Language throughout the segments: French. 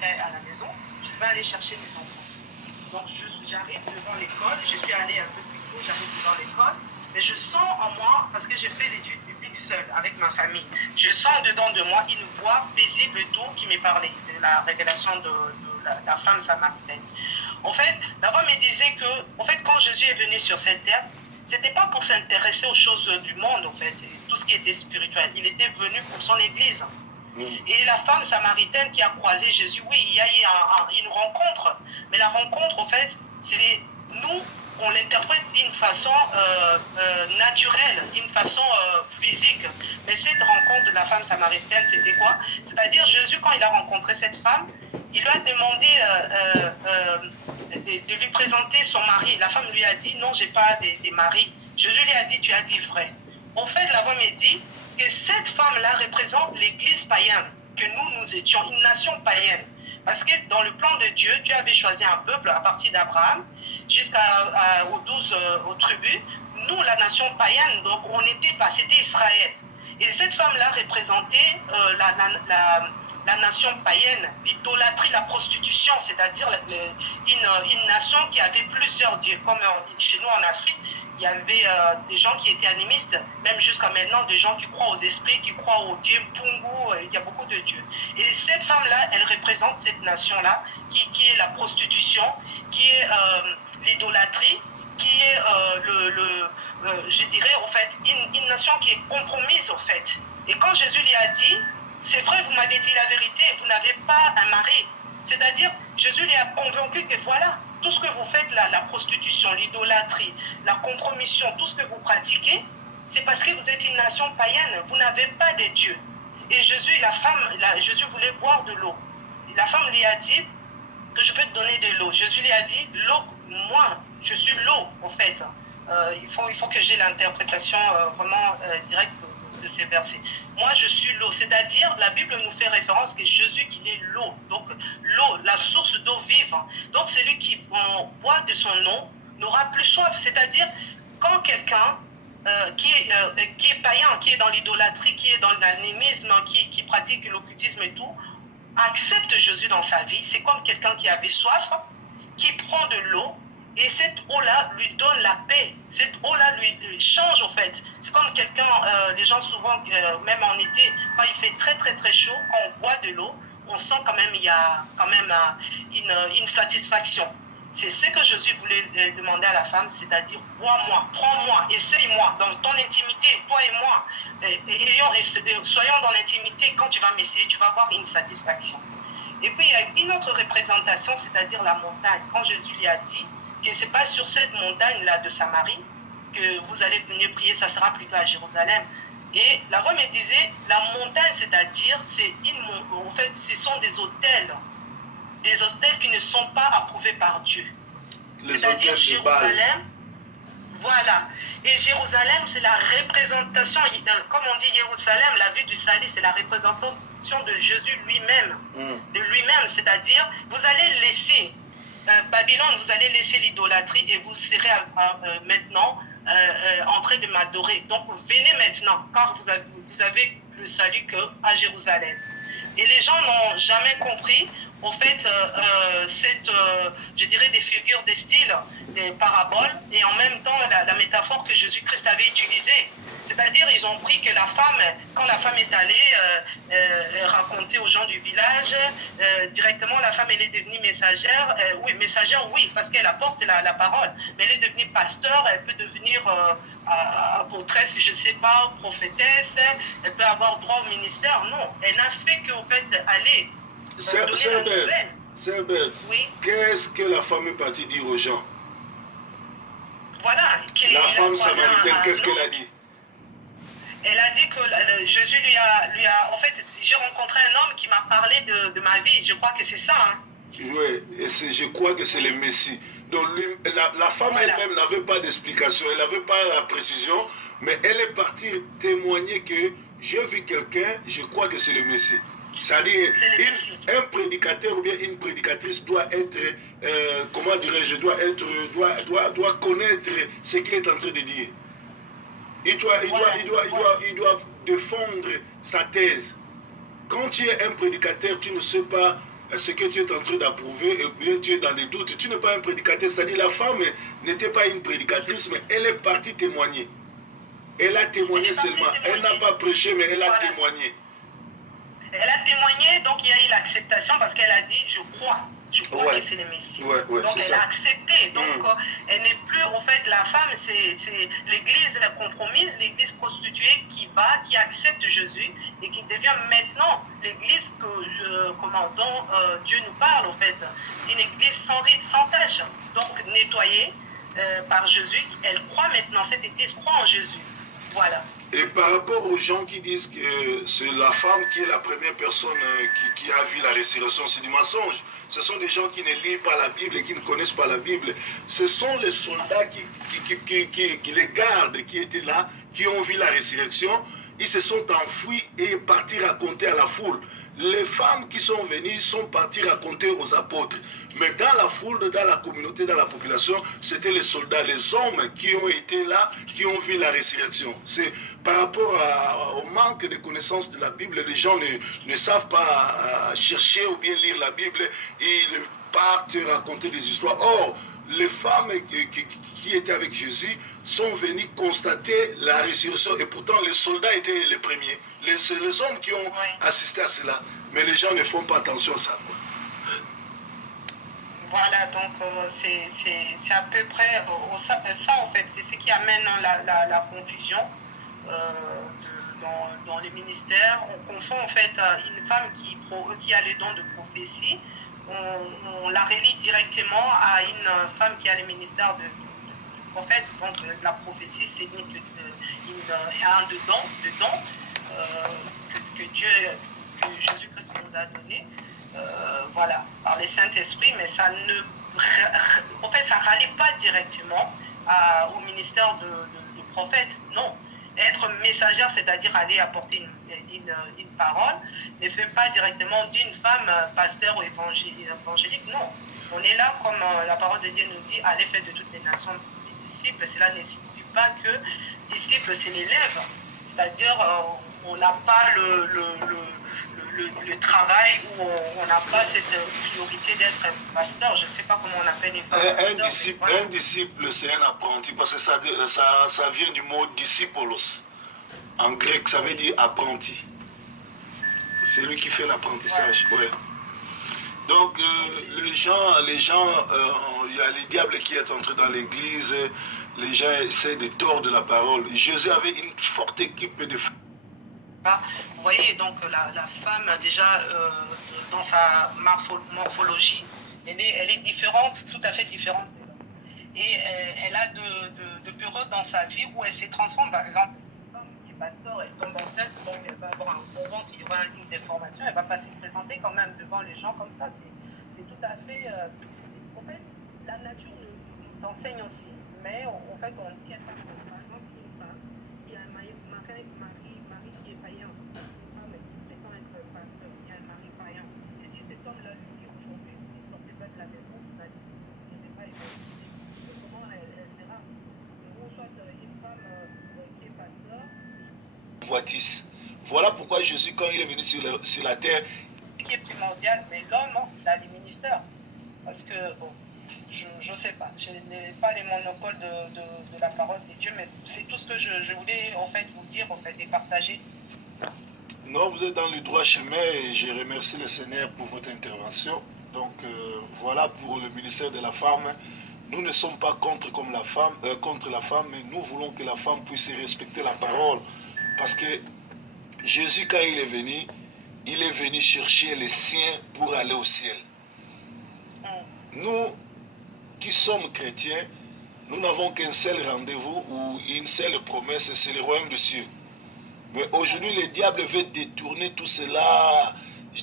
rentrais à la maison, je devais aller chercher mes enfants. Donc j'arrive devant l'école, je suis allée un peu plus tôt, j'arrive devant l'école, mais je sens en moi, parce que j'ai fait l'étude biblique seule avec ma famille, je sens dedans de moi une voix paisible et douce qui me parlait de la révélation de la femme samaritaine. En fait, la voix me disait que, en fait, quand Jésus est venu sur cette terre, c'était pas pour s'intéresser aux choses du monde, en fait, tout ce qui était spirituel. Il était venu pour son église. Et la femme samaritaine qui a croisé Jésus, oui, il y a eu une rencontre. Mais la rencontre, en fait, c'est nous, on l'interprète d'une façon naturelle, d'une façon physique. Mais cette rencontre de la femme samaritaine, c'était quoi? C'est-à-dire, Jésus, quand il a rencontré cette femme, il lui a demandé de lui présenter son mari. La femme lui a dit, non, j'ai pas de mari. Jésus lui a dit, tu as dit vrai. En fait, la femme me dit que cette femme-là représente l'église païenne, que nous étions une nation païenne. Parce que dans le plan de Dieu, Dieu avait choisi un peuple à partir d'Abraham jusqu'aux 12 aux tribus. Nous, la nation païenne, donc on n'était pas, c'était Israël. Et cette femme-là représentait la nation païenne, l'idolâtrie, la prostitution, c'est-à-dire une nation qui avait plusieurs dieux. Comme chez nous en Afrique, il y avait des gens qui étaient animistes, même jusqu'à maintenant, des gens qui croient aux esprits, qui croient aux dieux Pungu, il y a beaucoup de dieux. Et cette femme-là, elle représente cette nation-là, qui est la prostitution, qui est l'idolâtrie, qui est, je dirais, en fait, une nation qui est compromise, en fait. Et quand Jésus lui a dit, c'est vrai, vous m'avez dit la vérité, vous n'avez pas un mari. C'est-à-dire, Jésus lui a convaincu que voilà, tout ce que vous faites là, la prostitution, l'idolâtrie, la compromission, tout ce que vous pratiquez, c'est parce que vous êtes une nation païenne, vous n'avez pas de Dieu. Et Jésus, Jésus voulait boire de l'eau. La femme lui a dit que je peux te donner de l'eau. Jésus lui a dit, l'eau, moi, je suis l'eau, en fait. Il faut que j'ai l'interprétation vraiment directe de ces versets. Moi, je suis l'eau. C'est-à-dire, la Bible nous fait référence que Jésus, il est l'eau. Donc, l'eau, la source d'eau vive. Donc, celui qui boit de son eau n'aura plus soif. C'est-à-dire, quand quelqu'un qui est païen, qui est dans l'idolâtrie, qui est dans l'animisme, qui pratique l'occultisme et tout, accepte Jésus dans sa vie, c'est comme quelqu'un qui avait soif, qui prend de l'eau, et cette eau-là lui donne la paix. Cette eau-là lui change, en fait. C'est comme quelqu'un, les gens souvent, même en été, quand il fait très très très chaud, quand on boit de l'eau, on sent quand même, il y a quand même une satisfaction. C'est ce que Jésus voulait demander à la femme, c'est-à-dire, bois-moi, prends-moi, essaye-moi, dans ton intimité, toi et moi. Soyons dans l'intimité, quand tu vas m'essayer, tu vas avoir une satisfaction. Et puis, il y a une autre représentation, c'est-à-dire la montagne. Quand Jésus lui a dit que ce n'est pas sur cette montagne-là de Samarie que vous allez venir prier, ça sera plutôt à Jérusalem. Et la voix me disait, la montagne, c'est-à-dire, en fait, ce sont des hôtels qui ne sont pas approuvés par Dieu. C'est-à-dire Jérusalem, voilà. Et Jérusalem, c'est la représentation, comme on dit Jérusalem, la ville du salut, c'est la représentation de Jésus lui-même. De lui-même, c'est-à-dire, vous allez laisser Babylone, vous allez laisser l'idolâtrie et vous serez maintenant en train de m'adorer. Donc, venez maintenant, car vous avez le salut qu'à Jérusalem. Et les gens n'ont jamais compris, en fait, je dirais, des figures, des styles, des paraboles, et en même temps, la métaphore que Jésus-Christ avait utilisée. C'est-à-dire, ils ont pris que la femme, quand la femme est allée raconter aux gens du village, directement, la femme, elle est devenue messagère. Oui, messagère, oui, parce qu'elle apporte la parole. Mais elle est devenue pasteur, elle peut devenir apôtresse, je ne sais pas, prophétesse, elle peut avoir droit au ministère. Non, elle n'a fait qu'en fait aller donner la nouvelle. Cerbère, oui. Qu'est-ce que la femme est partie dire aux gens? Voilà. La femme samaritaine, qu'est-ce qu'elle a dit? Elle a dit que Jésus lui a... En fait, j'ai rencontré un homme qui m'a parlé de ma vie. Je crois que c'est ça. Hein. Oui, je crois que c'est le Messie. Donc la femme voilà. Elle-même n'avait pas d'explication, elle n'avait pas la précision, mais elle est partie témoigner que j'ai vu quelqu'un, je crois que c'est le Messie. C'est-à-dire, un prédicateur ou bien une prédicatrice doit être, comment dirais-je, doit connaître ce qu'il est en train de dire. Il doit défendre sa thèse. Quand tu es un prédicateur, tu ne sais pas ce que tu es en train d'approuver, et bien tu es dans des doutes. Tu n'es pas un prédicateur. C'est-à-dire la femme n'était pas une prédicatrice, mais elle est partie témoigner. Elle a témoigné seulement. Elle n'a pas prêché, mais elle a témoigné. Elle a témoigné, donc il y a eu l'acceptation parce qu'elle a dit, je crois que c'est le Messie. Donc elle a accepté. Donc elle n'est plus, en fait, la femme, c'est l'église compromise, l'église prostituée qui accepte Jésus et qui devient maintenant l'église dont Dieu nous parle, en fait. Une église sans rite, sans tache. Donc nettoyée par Jésus. Elle croit maintenant, cette église croit en Jésus. Voilà. Et par rapport aux gens qui disent que c'est la femme qui est la première personne qui a vu la résurrection, c'est du mensonge. Ce sont des gens qui ne lisent pas la Bible et qui ne connaissent pas la Bible. Ce sont les soldats qui les gardent, qui étaient là, qui ont vu la résurrection. Ils se sont enfuis et partis raconter à la foule. Les femmes qui sont venues sont parties raconter aux apôtres. Mais dans la foule, dans la communauté, dans la population, c'était les soldats, les hommes qui ont été là, qui ont vu la résurrection. C'est par rapport au manque de connaissances de la Bible, les gens ne savent pas chercher ou bien lire la Bible. Ils partent raconter des histoires. Or, les femmes qui étaient avec Jésus sont venues constater la résurrection. Et pourtant, les soldats étaient les premiers. Les hommes qui ont assisté à cela. Mais les gens ne font pas attention à ça. Voilà, donc c'est à peu près ça, en fait. C'est ce qui amène la confusion dans les ministères. On confond, en fait, une femme qui a le don de prophétie. On la relie directement à une femme qui a le ministère de prophète. Donc la prophétie, c'est un dons que Jésus-Christ nous a donné, voilà, par le Saint-Esprit, mais ça rallie pas directement au ministère de prophète, non. Être messagère, c'est-à-dire aller apporter une parole, ne fait pas directement d'une femme pasteur ou évangélique, non. On est là, comme la parole de Dieu nous dit, allez faire de toutes les nations des disciples. Cela ne signifie pas que disciple, c'est l'élève. C'est-à-dire, on n'a pas le travail où on n'a pas cette priorité d'être un pasteur. Je ne sais pas comment on appelle les pasteurs. Un disciple, c'est un apprenti, parce que ça vient du mot disciplos. En grec, ça veut dire apprenti. C'est lui qui fait l'apprentissage. Ouais. Donc, les gens, il y a les diables qui est entré dans l'église, les gens essaient de tordre la parole. Jésus avait une forte équipe de femmes. Vous voyez, donc la femme, déjà, dans sa morphologie, elle est différente, tout à fait différente. Et elle a de périodes dans sa vie où elle se transforme. Par exemple, une femme qui est pasteur, elle tombe enceinte, donc elle va avoir un gros ventre, il y aura une déformation, elle ne va pas se présenter quand même devant les gens comme ça. C'est tout à fait... en fait, la nature nous enseigne aussi, mais en fait, on ne tient pas compte. Par exemple, une femme qui a un mari qui est païen, une femme qui prétend être pasteur, qui a un mari païen, et si cet homme-là lui dit aujourd'hui, ne sortez pas de la maison, ça n'est pas évangélisé. Comment elle sera? Ou soit une femme qui est pasteur. Voitisse. Voilà pourquoi Jésus, quand il est venu sur la terre, Ce qui est primordial, mais l'homme, il a les ministères. Parce que, bon, je ne sais pas, je n'ai pas les monopoles de la parole de Dieu, mais c'est tout ce que je voulais en fait vous dire, en fait, et partager. Non, vous êtes dans le droit chemin et je remercie le Seigneur pour votre intervention. Donc voilà pour le ministère de la femme. Nous ne sommes pas contre la femme, mais nous voulons que la femme puisse respecter la parole. Parce que Jésus, quand il est venu chercher les siens pour aller au ciel. Nous qui sommes chrétiens, nous n'avons qu'un seul rendez-vous ou une seule promesse, c'est le royaume des cieux. Mais aujourd'hui, le diable veut détourner tout cela.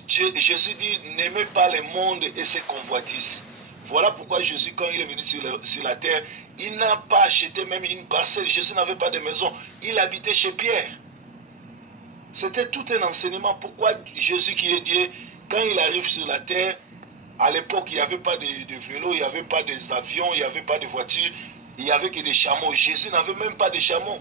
Jésus dit, n'aimez pas le monde et ses convoitises. Voilà pourquoi Jésus, quand il est venu sur la terre, il n'a pas acheté même une parcelle. Jésus n'avait pas de maison. Il habitait chez Pierre. C'était tout un enseignement. Pourquoi Jésus qui est Dieu, quand il arrive sur la terre, à l'époque, il n'y avait pas de vélo, il n'y avait pas d'avion, il n'y avait pas de voiture, il n'y avait que des chameaux. Jésus n'avait même pas de chameaux.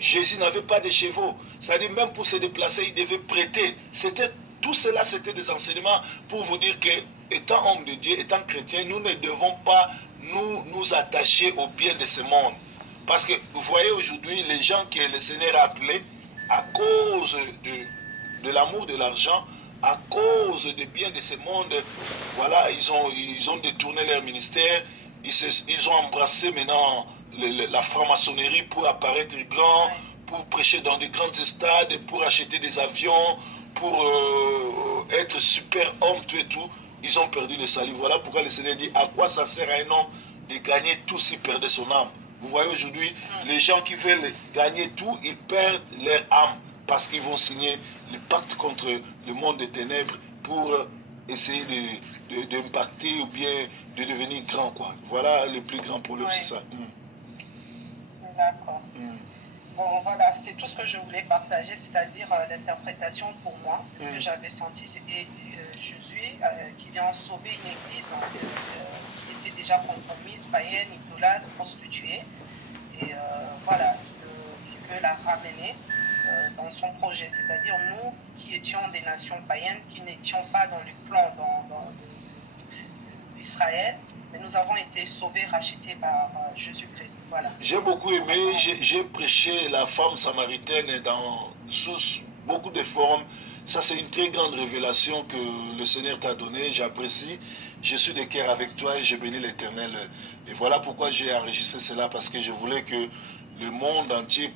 Jésus n'avait pas de chevaux. C'est-à-dire même pour se déplacer, il devait prêter. C'était Tout cela, c'était des enseignements pour vous dire que, étant homme de Dieu, étant chrétien, nous ne devons pas nous attacher au bien de ce monde. Parce que vous voyez aujourd'hui, les gens que le Seigneur a appelés, à cause de l'amour de l'argent, à cause des biens de ce monde, voilà, ils ont détourné leur ministère, ils ont embrassé maintenant la franc-maçonnerie pour apparaître grand, pour prêcher dans de grands stades, pour acheter des avions, pour être super homme, tout et tout. Ils ont perdu le salut. Voilà pourquoi le Seigneur dit, à quoi ça sert à un homme de gagner tout s'il perdait son âme? Vous voyez aujourd'hui, les gens qui veulent gagner tout, ils perdent leur âme parce qu'ils vont signer le pacte contre le monde des ténèbres pour essayer d'impacter ou bien de devenir grand, quoi. Voilà le plus grand problème, c'est ça. D'accord. Bon, voilà, c'est tout ce que je voulais partager, c'est-à-dire l'interprétation pour moi. C'est ce que j'avais senti, c'était Jésus qui vient sauver une église qui était déjà compromise, païenne, idolâtre, prostituée. Et voilà, qui veut la ramener dans son projet. C'est-à-dire nous qui étions des nations païennes, qui n'étions pas dans le plan d'Israël, mais nous avons été sauvés, rachetés par Jésus-Christ. Voilà. J'ai beaucoup aimé, j'ai prêché la femme samaritaine sous beaucoup de formes. Ça, c'est une très grande révélation que le Seigneur t'a donnée. J'apprécie. Je suis de cœur avec toi et je bénis l'Éternel. Et voilà pourquoi j'ai enregistré cela, parce que je voulais que le monde entier,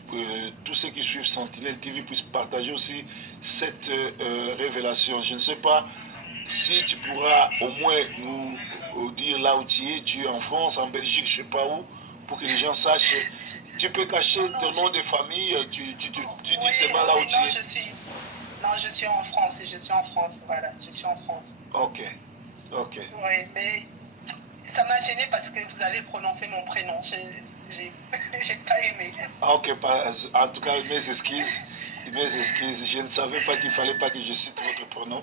tous ceux qui suivent Sentinelle TV puissent partager aussi cette révélation. Je ne sais pas si tu pourras au moins nous dire là où tu es en France, en Belgique, je ne sais pas où, pour que les gens sachent. Tu peux cacher ton nom de famille, tu dis seulement là où tu es. Je suis en France, voilà, je suis en France. Ok. Oui, mais ça m'a gêné parce que vous avez prononcé mon prénom, j'ai pas aimé. Ok, en tout cas, mes excuses, je ne savais pas qu'il ne fallait pas que je cite votre prénom.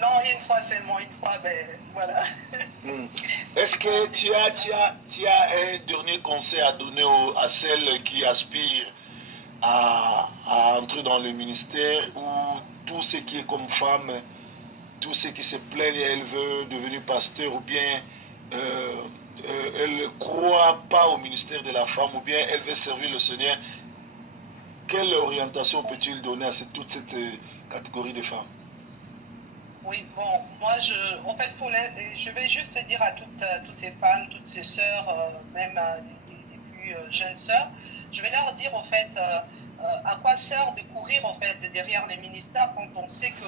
Non, une fois seulement, ben voilà. Est-ce que tu as un dernier conseil à donner à celles qui aspirent à entrer dans le ministère, ou tout ce qui est comme femme, tout ce qui se plaignent, elle veut devenir pasteur, ou bien elle ne croit pas au ministère de la femme, ou bien elle veut servir le Seigneur? Quelle orientation peut-il donner à toute cette catégorie de femmes? Oui, bon, moi, en fait, je vais juste dire à toutes ces femmes, toutes ces sœurs, même les plus jeunes sœurs, je vais leur dire, en fait, à quoi sert de courir, en fait, derrière les ministères quand on sait que,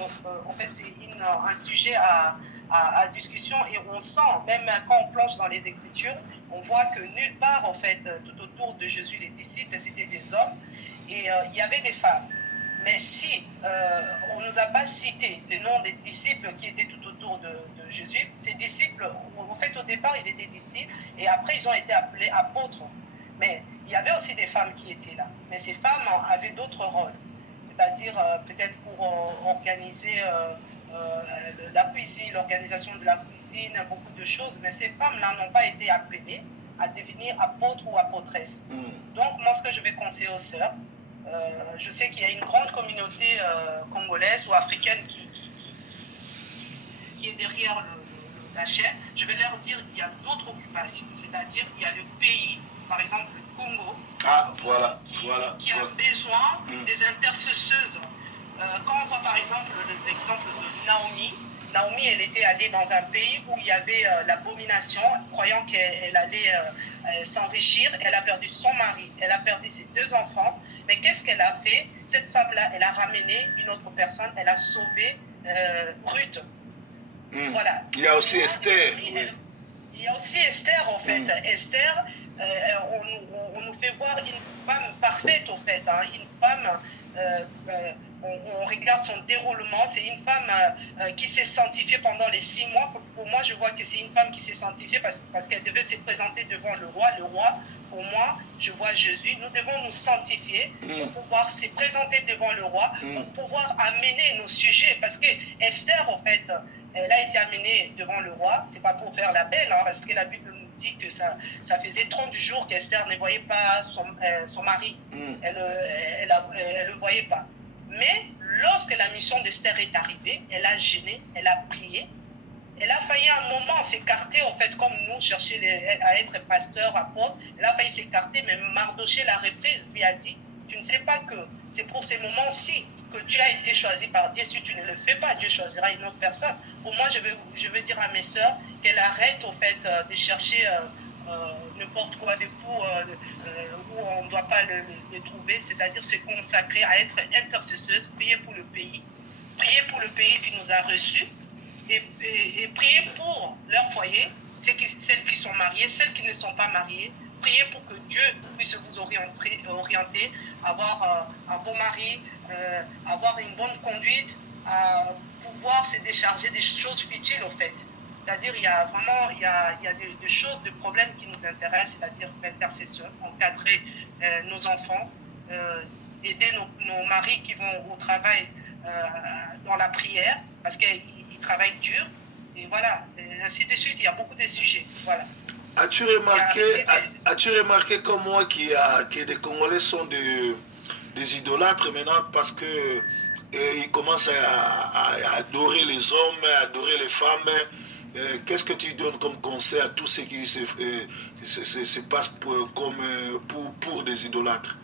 en fait, c'est un sujet à discussion, et on sent, même quand on plonge dans les Écritures, on voit que nulle part, en fait, tout autour de Jésus, les disciples, c'était des hommes, et il y avait des femmes. Mais si on ne nous a pas cité les noms des disciples qui étaient tout autour de Jésus, ces disciples, en fait, au départ, ils étaient disciples, et après, ils ont été appelés apôtres. Mais il y avait aussi des femmes qui étaient là. Mais ces femmes avaient d'autres rôles. C'est-à-dire, peut-être pour organiser la cuisine, l'organisation de la cuisine, beaucoup de choses. Mais ces femmes-là n'ont pas été appelées à devenir apôtres ou apôtresses. Donc, moi, ce que je vais conseiller aux sœurs, je sais qu'il y a une grande communauté congolaise ou africaine qui est derrière la chaîne. Je vais leur dire qu'il y a d'autres occupations, c'est-à-dire qu'il y a le pays, par exemple le Congo, qui a besoin des intercesseuses. Quand on voit par exemple l'exemple de Naomi, elle était allée dans un pays où il y avait l'abomination, croyant qu'elle allait s'enrichir. Elle a perdu son mari, elle a perdu ses 2 enfants. Mais qu'est-ce qu'elle a fait? Cette femme-là, elle a ramené une autre personne, elle a sauvé Ruth. Voilà. Il y a aussi Esther. Il y a aussi Esther, en fait. Esther, on nous fait voir une femme parfaite, en fait. Hein. Une femme, on regarde son déroulement, c'est une femme qui s'est sanctifiée pendant les 6 mois. Pour moi, je vois que c'est une femme qui s'est sanctifiée parce qu'elle devait se présenter devant le roi. Le roi, pour moi, je vois Jésus. Nous devons nous sanctifier pour pouvoir se présenter devant le roi, pour pouvoir amener nos sujets. Parce que Esther, en fait, elle a été amenée devant le roi. C'est pas pour faire la belle, hein, parce que la Bible nous dit que ça faisait 30 jours qu'Esther ne voyait pas son mari. Elle ne le voyait pas. Mais lorsque la mission solution d'Esther est arrivée, elle a jeûné, elle a prié. Elle a failli à un moment s'écarter, en fait, comme nous, chercher à être pasteur, apôtre. Elle a failli s'écarter, mais Mardoché l'a reprise, lui a dit, tu ne sais pas que c'est pour ces moments-ci que tu as été choisi par Dieu. Si tu ne le fais pas, Dieu choisira une autre personne. Pour moi, je veux dire à mes sœurs qu'elles arrêtent, en fait, de chercher n'importe quoi de pour où on ne doit pas le trouver, c'est-à-dire se consacrer à être intercesseuse, prier pour le pays qui nous a reçus, et prier pour leur foyer, celles qui sont mariées, celles qui ne sont pas mariées, prier pour que Dieu puisse vous orienter, avoir un bon mari, avoir une bonne conduite, pouvoir se décharger des choses futiles, en fait. C'est-à-dire, il y a vraiment des choses, des problèmes qui nous intéressent, c'est-à-dire l'intercession, encadrer nos enfants, aider nos maris qui vont au travail dans la prière, parce qu'ils travaillent dur, et voilà, et ainsi de suite, il y a beaucoup de sujets, voilà. As-tu remarqué comme moi que les Congolais sont des idolâtres maintenant parce que ils commencent à adorer les hommes, à adorer les femmes. Qu'est-ce que tu donnes comme conseil à tous ceux qui se passent pour des idolâtres?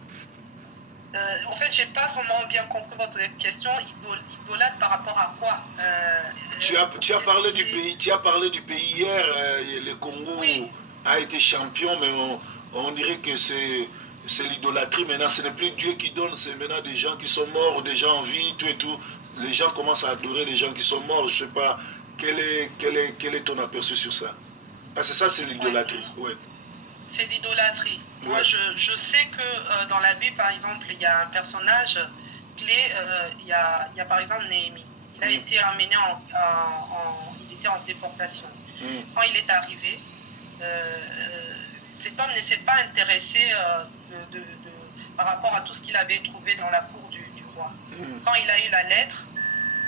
En fait, j'ai pas vraiment bien compris votre question. Idolâtre par rapport à quoi? Tu as parlé du pays. Tu as parlé du pays hier. Le Congo oui. A été champion, mais on dirait que c'est l'idolâtrie. Maintenant, ce n'est plus Dieu qui donne, c'est maintenant des gens qui sont morts, des gens en vie, tout et tout. Les gens commencent à adorer les gens qui sont morts. Je sais pas. Quel est ton aperçu sur ça? Parce que ça, c'est l'idolâtrie. Ouais. C'est l'idolâtrie. Ouais. Moi, je sais que dans la Bible, par exemple, il y a un personnage clé. Il y a par exemple Néhémie. Il a été amené il était en déportation. Quand il est arrivé, cet homme ne s'est pas intéressé par rapport à tout ce qu'il avait trouvé dans la cour du roi. Quand il a eu la lettre,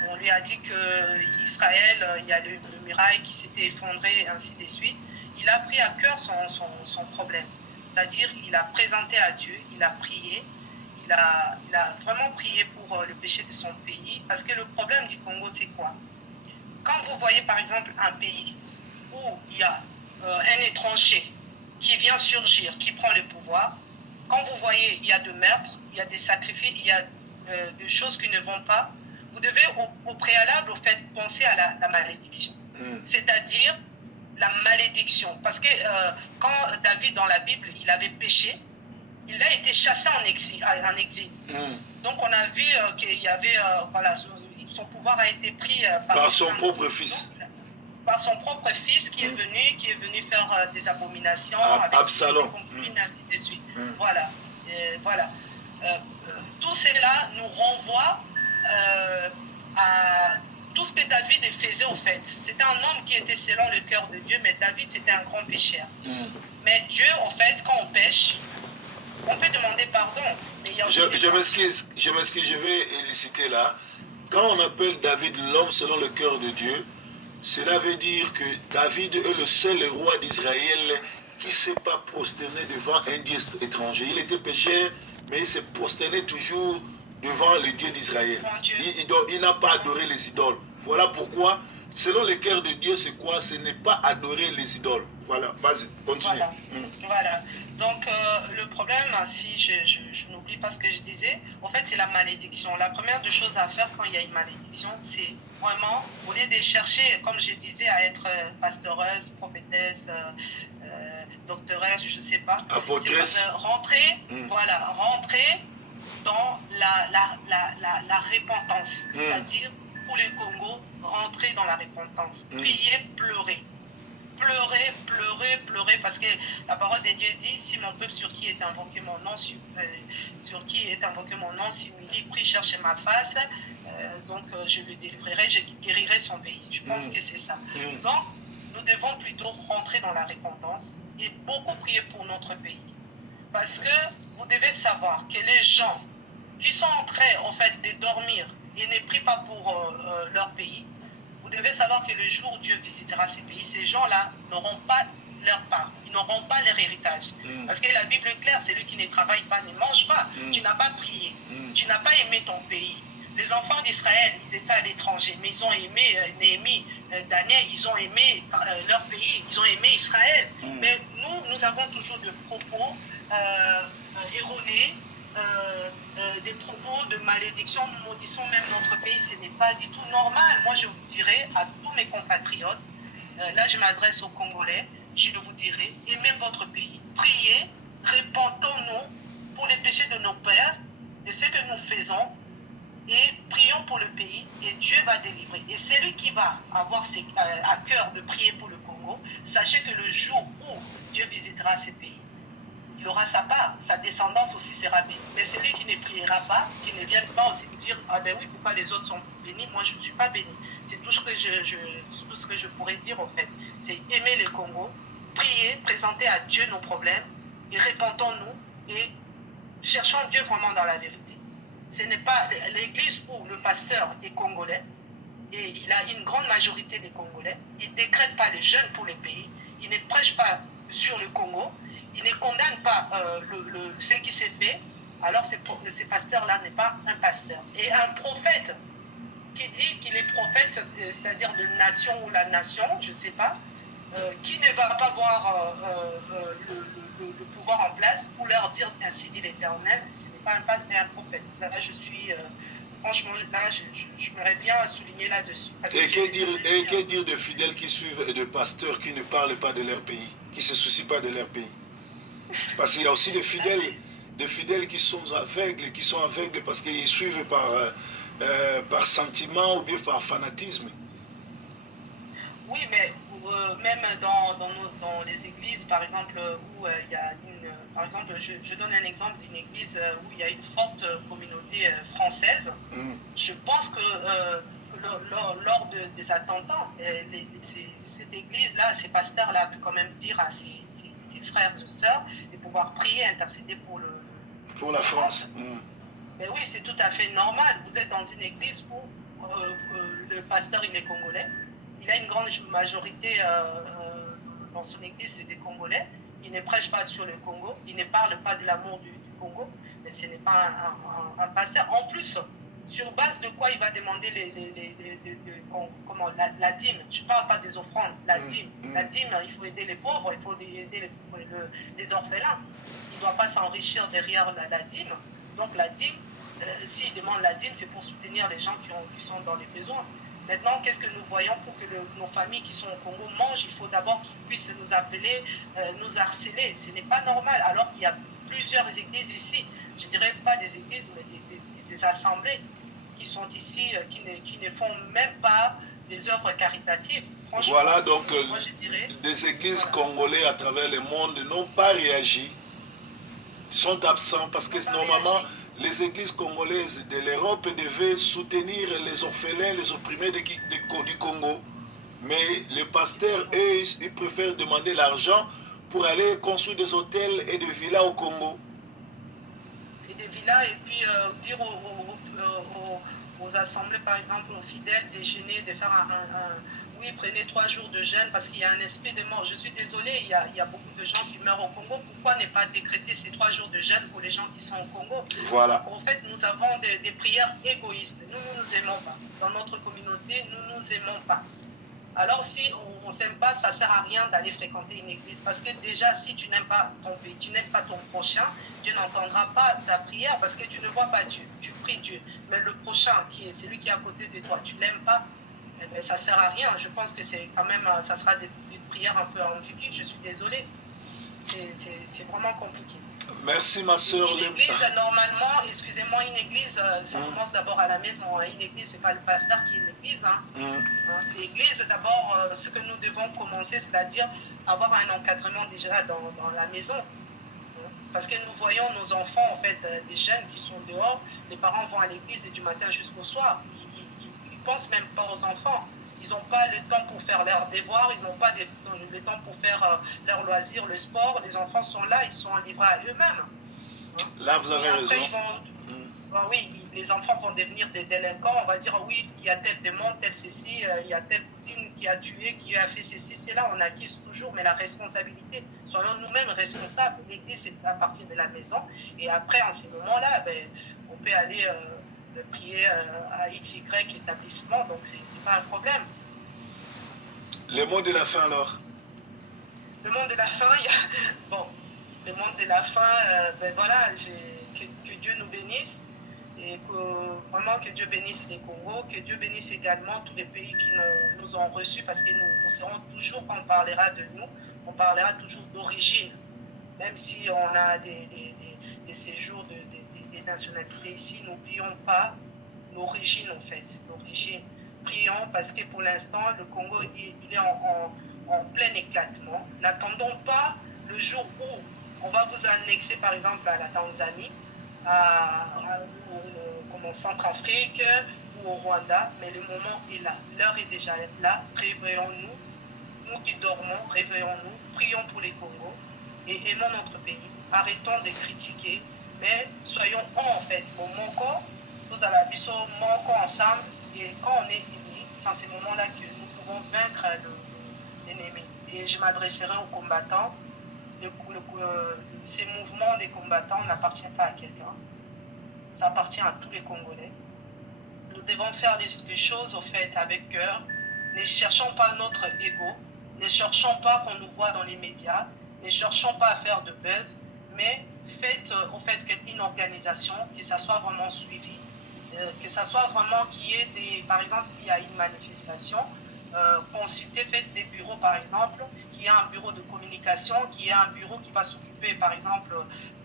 on lui a dit qu'Israël, il y a le muraille qui s'était effondré, ainsi de suite. Il a pris à cœur son problème. C'est-à-dire, il a présenté à Dieu, il a prié, il a vraiment prié pour le péché de son pays. Parce que le problème du Congo, c'est quoi? Quand vous voyez, par exemple, un pays où il y a un étranger qui vient surgir, qui prend le pouvoir, quand vous voyez, il y a de meurtres, il y a des sacrifices, il y a des choses qui ne vont pas, vous devez au préalable, au fait, penser à la malédiction. C'est-à-dire la malédiction. Parce que quand David, dans la Bible, il avait péché, il a été chassé en exil. Donc on a vu qu'il y avait, voilà, son pouvoir a été pris par son propre fils. Par son propre fils qui est venu faire des abominations avec Absalom. Ainsi de suite. Voilà. Voilà. Tout cela nous renvoie à tout ce que David faisait au fait. C'était un homme qui était selon le cœur de Dieu, mais David c'était un grand pécheur. Mais Dieu, en fait, quand on pêche, on peut demander pardon. Mais je m'excuse, je vais éliciter là. Quand on appelle David l'homme selon le cœur de Dieu, cela veut dire que David est le seul roi d'Israël qui ne s'est pas prosterné devant un Dieu étranger. Il était pécheur, mais il s'est prosterné toujours devant le Dieu d'Israël. Il n'a pas adoré les idoles. Voilà pourquoi, selon le cœur de Dieu, c'est quoi? Ce n'est pas adorer les idoles. Voilà, vas-y, continue. Voilà. Voilà. Donc, le problème, si je n'oublie pas ce que je disais, en fait, c'est la malédiction. La première des choses à faire quand il y a une malédiction, c'est vraiment, au lieu de chercher, comme je disais, à être pasteureuse, prophétesse, doctoresse, je ne sais pas. Apôtresse. Rentrer dans la repentance. C'est-à-dire, pour les Congo, rentrer dans la repentance. Prier, pleurer. Pleurer, parce que la parole de Dieu dit, si mon peuple sur qui est invoqué mon nom, s'humilie, prie, cherche ma face, donc je le délivrerai, je guérirai son pays. Je pense que c'est ça. Donc, nous devons plutôt rentrer dans la repentance et beaucoup prier pour notre pays. Parce que vous devez savoir que les gens qui sont en train, en fait, de dormir et ne prient pas pour leur pays, vous devez savoir que le jour où Dieu visitera ces pays, ces gens-là n'auront pas leur part, ils n'auront pas leur héritage. Parce que la Bible est claire, celui qui ne travaille pas ne mange pas. Tu n'as pas prié, tu n'as pas aimé ton pays. Les enfants d'Israël, ils étaient à l'étranger, mais ils ont aimé Néhémie, Daniel, ils ont aimé leur pays, ils ont aimé Israël. Mais nous avons toujours des propos erronés, des propos de malédiction, maudissons même notre pays. Ce n'est pas du tout normal. Moi, je vous dirais à tous mes compatriotes, là je m'adresse aux Congolais, je vous dirais, aimez votre pays, priez, répentons-nous pour les péchés de nos pères, de ce que nous faisons, et prions pour le pays, et Dieu va délivrer. Et celui qui va avoir à cœur de prier pour le Congo, sachez que le jour où Dieu visitera ces pays, il aura sa part, sa descendance aussi sera bénie. Mais celui qui ne priera pas, qui ne vienne pas aussi dire, ah ben oui, pourquoi les autres sont bénis, moi je ne suis pas béni. C'est tout ce que tout ce que je pourrais dire en fait. C'est aimer le Congo, prier, présenter à Dieu nos problèmes, et répentons-nous, et cherchons Dieu vraiment dans la vérité. Ce n'est pas l'église où le pasteur est congolais, et il a une grande majorité des Congolais, il ne décrète pas les jeunes pour les pays, il ne prêche pas sur le Congo, il ne condamne pas ce qui s'est fait, alors ce pasteur-là n'est pas un pasteur. Et un prophète qui dit qu'il est prophète, c'est-à-dire de nation ou la nation, je ne sais pas, qui ne va pas voir le pouvoir en place pour leur dire ainsi dit l'Éternel, ce n'est pas un pasteur, mais un prophète. Là, je suis... franchement, là, j'aimerais bien souligner là-dessus. Et que dire de fidèles qui suivent et de pasteurs qui ne parlent pas de leur pays, qui ne se soucient pas de leur pays? Parce qu'il y a aussi des fidèles qui sont aveugles parce qu'ils suivent par sentiment ou bien par fanatisme. Oui, mais même dans les églises, par exemple, où il y a par exemple, je donne un exemple d'une église où il y a une forte communauté française. Je pense que lors des attentats, cette église-là, ces pasteurs-là, pu quand même dire à ses frères et sœurs de pouvoir prier, intercéder pour la France. Mais oui, c'est tout à fait normal. Vous êtes dans une église où le pasteur, il est congolais. Il a une grande majorité dans son église, c'est des Congolais. Il ne prêche pas sur le Congo. Il ne parle pas de l'amour du Congo. Mais ce n'est pas un pasteur. En plus, sur base de quoi il va demander la dîme. Je ne parle pas des offrandes, la dîme. La dîme, il faut aider les pauvres, il faut aider les orphelins. Il ne doit pas s'enrichir derrière la dîme. Donc la dîme, s'il demande la dîme, c'est pour soutenir les gens qui sont dans les besoins. Maintenant, qu'est-ce que nous voyons pour que nos familles qui sont au Congo mangent? Il faut d'abord qu'ils puissent nous appeler, nous harceler. Ce n'est pas normal, alors qu'il y a plusieurs églises ici. Je ne dirais pas des églises, mais des assemblées qui sont ici, qui ne font même pas des œuvres caritatives. Voilà, donc moi, je dirais, des églises congolaises à travers le monde n'ont pas réagi, sont absents parce que normalement... Les églises congolaises de l'Europe devaient soutenir les orphelins, les opprimés du Congo. Mais les pasteurs, eux, ils préfèrent demander l'argent pour aller construire des hôtels et des villas au Congo. Et des villas, et puis dire aux assemblées, par exemple, aux fidèles, déjeuner, de faire oui, prenez 3 jours de jeûne parce qu'il y a un esprit de mort. Je suis désolée, il y a beaucoup de gens qui meurent au Congo. Pourquoi ne pas décréter ces 3 jours de jeûne pour les gens qui sont au Congo? Voilà. Donc, en fait, nous avons des prières égoïstes. Nous ne nous aimons pas. Dans notre communauté, nous ne nous aimons pas. Alors, si on ne s'aime pas, ça ne sert à rien d'aller fréquenter une église. Parce que déjà, si tu n'aimes pas ton pays, tu n'aimes pas ton prochain, Dieu n'entendra pas ta prière parce que tu ne vois pas Dieu. Tu pries Dieu. Mais le prochain, qui est celui qui est à côté de toi, tu ne l'aimes pas, mais ça ne sert à rien. Je pense que c'est quand même, ça sera des prières un peu ambiguës. Je suis désolée. C'est vraiment compliqué. Merci ma soeur. Une église, normalement, excusez-moi, une église, ça commence d'abord à la maison. Une église, ce n'est pas le pasteur qui est l'église. L'église, d'abord, ce que nous devons commencer, c'est-à-dire avoir un encadrement déjà dans la maison. Parce que nous voyons nos enfants, en fait, des jeunes qui sont dehors. Les parents vont à l'église du matin jusqu'au soir. Ils ne pensent même pas aux enfants. Ils n'ont pas le temps pour faire leurs devoirs, ils n'ont pas le temps pour faire leurs loisirs, le sport. Les enfants sont là, ils sont livrés à eux-mêmes. Là, vous avez raison. Oui, les enfants vont devenir des délinquants. On va dire, oui, il y a tel démon, tel ceci, il y a telle cousine qui a tué, qui a fait ceci, c'est là, on acquise toujours, mais la responsabilité, soyons nous-mêmes responsables. L'église, c'est à partir de la maison. Et après, en ces moments-là, on peut aller de prier à XY établissement, donc c'est pas un problème. Le mot de la fin alors? Le monde de la fin, il y a... Bon, le monde de la fin, ben voilà, que Dieu nous bénisse et que vraiment que Dieu bénisse les Congos, que Dieu bénisse également tous les pays qui nous ont reçus parce que nous serons toujours, quand on parlera de nous, on parlera toujours d'origine. Même si on a des séjours, des nationalités ici, n'oublions pas l'origine en fait, l'origine. Prions parce que pour l'instant, le Congo il est en plein éclatement. N'attendons pas le jour où on va vous annexer par exemple à la Tanzanie, comme en Centrafrique ou au Rwanda, mais le moment est là, l'heure est déjà là, réveillons-nous, nous qui dormons, réveillons-nous, prions pour les Congos et aimons notre pays, arrêtons de critiquer, mais soyons en fait, au Moko, nous allons biso Moko ensemble, et quand on est unis, c'est en ces moments-là que nous pouvons vaincre l'ennemi. Et je m'adresserai aux combattants. Ces mouvements des combattants n'appartiennent pas à quelqu'un. Ça appartient à tous les Congolais. Nous devons faire les choses au fait avec cœur. Ne cherchons pas notre ego. Ne cherchons pas qu'on nous voit dans les médias. Ne cherchons pas à faire de buzz. Mais faites au fait qu'une organisation, que ça soit vraiment suivi, que ça soit vraiment qu'il y ait des... Par exemple, s'il y a une manifestation, consulter, faites des bureaux par exemple, qu'il y a un bureau de communication, qu'il y a un bureau qui va s'occuper par exemple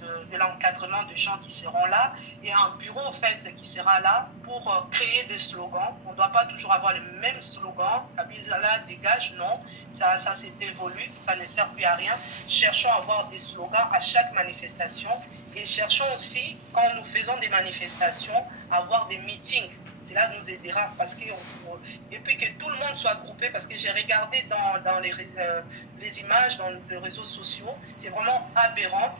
de l'encadrement des gens qui seront là, et un bureau en fait qui sera là pour créer des slogans. On ne doit pas toujours avoir le même slogan, Kabila dégage, non, ça s'est évolué, ça ne sert plus à rien. Cherchons à avoir des slogans à chaque manifestation, et cherchons aussi, quand nous faisons des manifestations, à avoir des meetings. Cela nous aidera parce que et puis que tout le monde soit groupé, parce que j'ai regardé dans les images, dans les réseaux sociaux, c'est vraiment aberrant,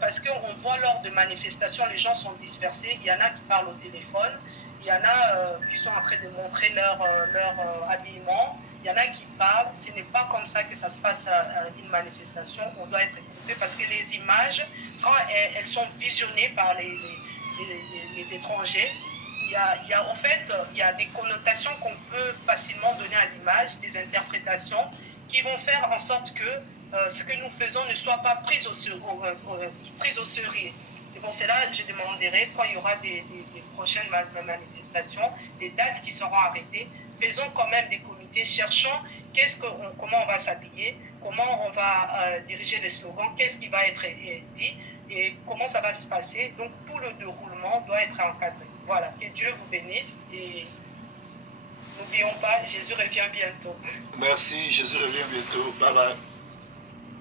parce qu'on voit lors de manifestations, les gens sont dispersés, il y en a qui parlent au téléphone, il y en a qui sont en train de montrer leur habillement, il y en a qui parlent. Ce n'est pas comme ça que ça se passe à une manifestation, on doit être groupé parce que les images, quand elles sont visionnées par les étrangers, en fait, il y a des connotations qu'on peut facilement donner à l'image, des interprétations qui vont faire en sorte que ce que nous faisons ne soit pas pris au sérieux. C'est pour cela que je demanderai, quand il y aura des prochaines manifestations, des dates qui seront arrêtées, faisons quand même des comités, cherchons comment on va s'habiller, comment on va diriger les slogans, qu'est-ce qui va être dit et comment ça va se passer. Donc tout le déroulement doit être encadré. Voilà, que Dieu vous bénisse et n'oublions pas, Jésus revient bientôt. Merci, Jésus revient bientôt. Bye bye.